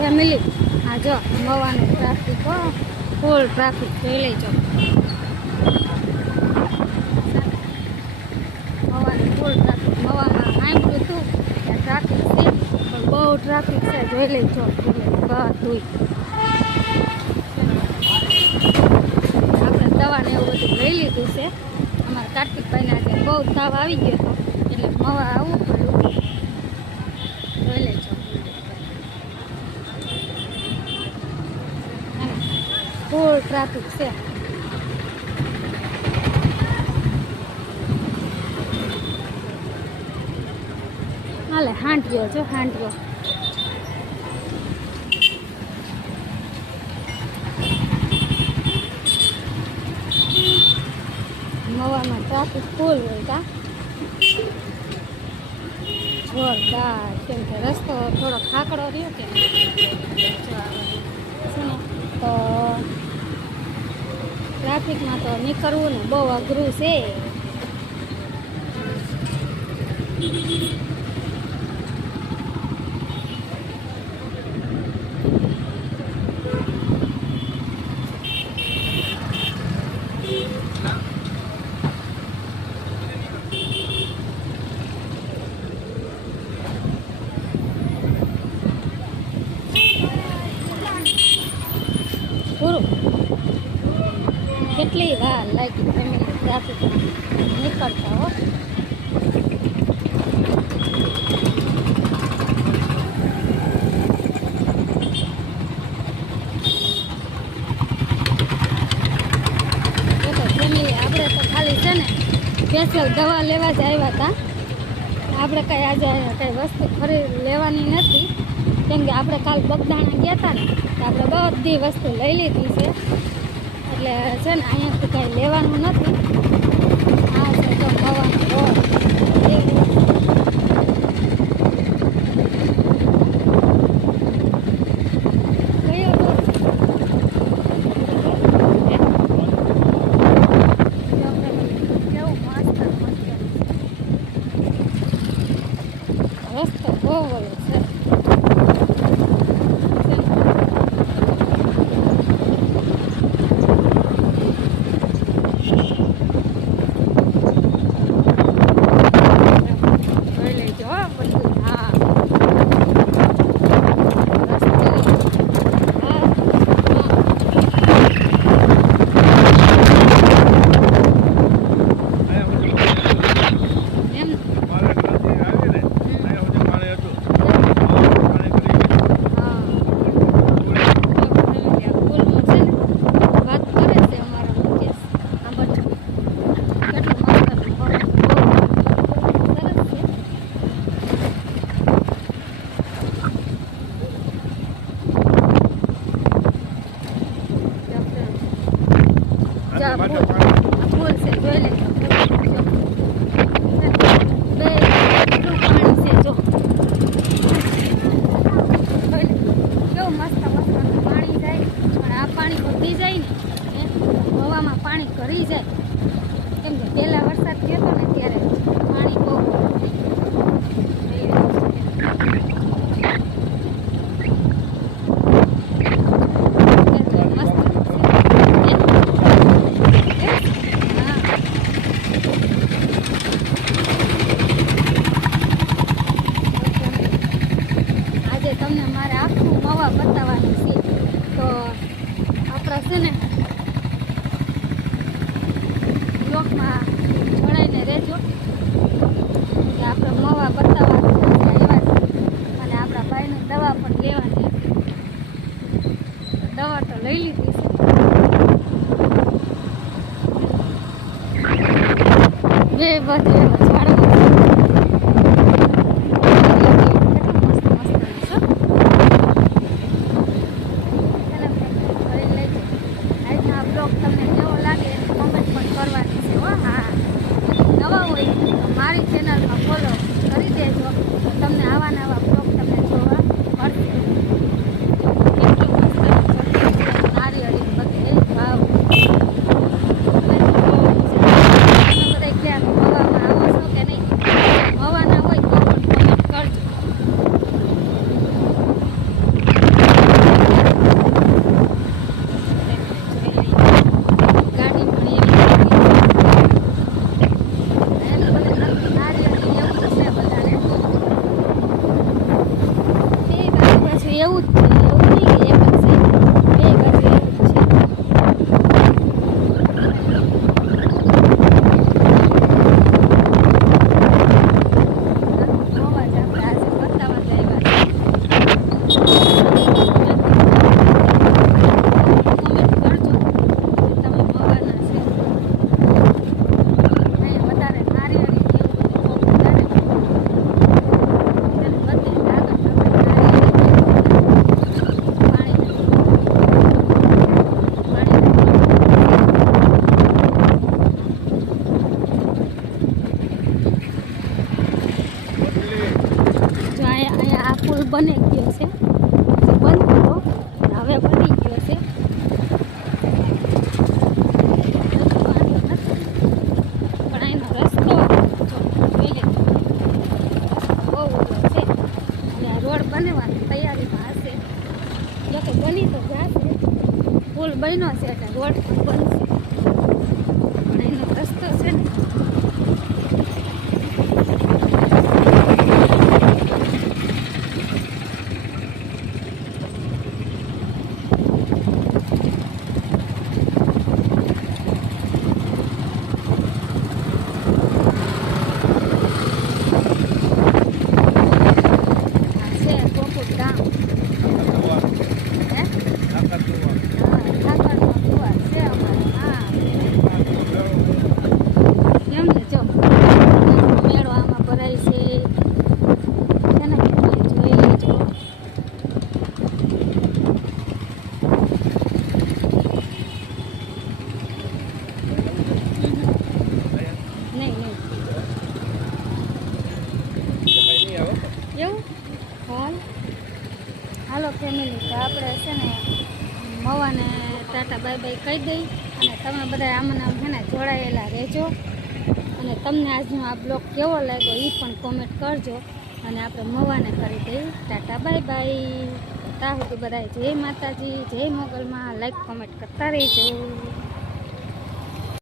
Family. હા, જો મવાનું traffic હો. ફૂલ ટ્રાફિક જોઈ લેજો. મવાનું ફૂલ ટ્રાફિક મવામાં સાંભળ્યું હતું ટ્રાફિક છે, પણ બહુ ટ્રાફિક છે, જોઈ લેજો. બધું આપણે દવાને એવું બધું લઈ લીધું છે. અમારા કાર્તિકભાઈને આજે બહુ તાવ આવી ગયો એટલે મવા પડ્યું જોઈ લેજો ફૂલ ટ્રાફિક છે હાલે હાંટ્યો જો હાંટ્યો નવામાં ટ્રાફિક ફૂલ હોય કા? જોરદાર, કેમ કે રસ્તો થોડો ખાકડો રહ્યો કે? તો ટ્રાફિકમાં તો નીકળવું ને બહુ અઘરું છે. કેટલી વાર લાગી ફેમિલી ટ્રાફિક નીકળતા હો આપણે તો ખાલી છે ને સ્પેશિયલ દવા લેવા જ આવ્યા હતા. આપણે કંઈ આજે કંઈ વસ્તુ ખરીદ લેવાની નથી. કેમ કે આપણે કાલ બગદાણા ગયા હતા ને આપણે બધી વસ્તુ લઈ લીધી છે. એટલે છે ને અહીંયાથી કાંઈ લેવાનું નથી આ છે તો મવાનો રોડ એવું કયો રોડ છે? હે? જો આપણે કેવું મસ્ત મંદિર છે. રસ્તો બહુ ઓલો છે જોઈ લેજો હો બધું હા રસ્તો હા હા એમ હા ફૂલમાં છે ને વાત કરે છે અમારા મુકેશ આ બાજુ કેટલું મસ્ત સરસ છે જા ફૂલ છે જોઈ બે કેટલું પાણી છે જો જોઈ કેવું મસ્ત મસ્ત પાણી જાય પણ આ પાણી વધી જાય ને હવામાં પાણી કરી જાય કેમ કે પહેલાં વરસાદ થયો હતો ને ત્યારે પાણી બહુ જોઈ લેજો. કેટલું મસ્ત છે. હે? હા આજે તમને મારે આખું મવા બતાવવાનું છે તો આપણા છે ને? બ્લોકમાં જોડાઈને રહેજો. આપણે મવા બતાવવા છે અને આપણા ભાઈને દવા પણ લેવાની દવા તો લઈ લીધી છે. બે બધે ઝાડવા મારી ચેનલમાં ફોલો કરી દેજો તો તમને આવા નવા બ્લોગ તમને જોવા મળશે કેટલું મસ્ત ચટણી નારિયેળી બધે ભાવ બધા ક્યાં મવામાં આવો એવું જ છે એવું નહીં કે એક જ છે બે બાજુ એવું જ છે મોવા જ આપણે આજે બતાવવા જ આવ્યા છીએ. કોમેન્ટ કરજો કે તમે મોવાના છે અહીંયા વધારે નારિયેળી ને એવું બધું બહુ વધારે છે. તેને બધે આગળ તમે નારિયેળી પાણી પાણી જો અહીંયા અહીંયા આ પુલ બની ગયો છે. બંધ હવે બની ગયો છે. પણ એનો રસ્તો બહુ ઊંચો છે. અને આ રોડ બનવાની તૈયારીમાં હશે. જો કે બની તો જશે. પુલ બન્યો છે એટલે રોડ બનશે પણ એનો રસ્તો છે ને આ છે ગોકુળ ગામ હે હા ઠાકરનો કુવા છે અમારે હા કેમ ને જો મેળો આમાં ભરાય છે છે ને તમે જોઈ લેજો નહીં નહીં એવું હાલ હાલો ફેમિલી તો આપણે છે ને મવાને ટાટા બાય બાય કહી દઈ. અને તમે બધા આમને આમ જોડાયેલા રહેજો. અને તમને આજનો આ બ્લોગ કેવો લાગ્યો એ પણ કોમેન્ટ કરજો. અને આપણે મવાને કરી દઈ. Tata bye bye. ત્યાં સુધી બધા જય માતાજી, જય મોગલમાં લાઈક કોમેન્ટ કરતા રહેજો.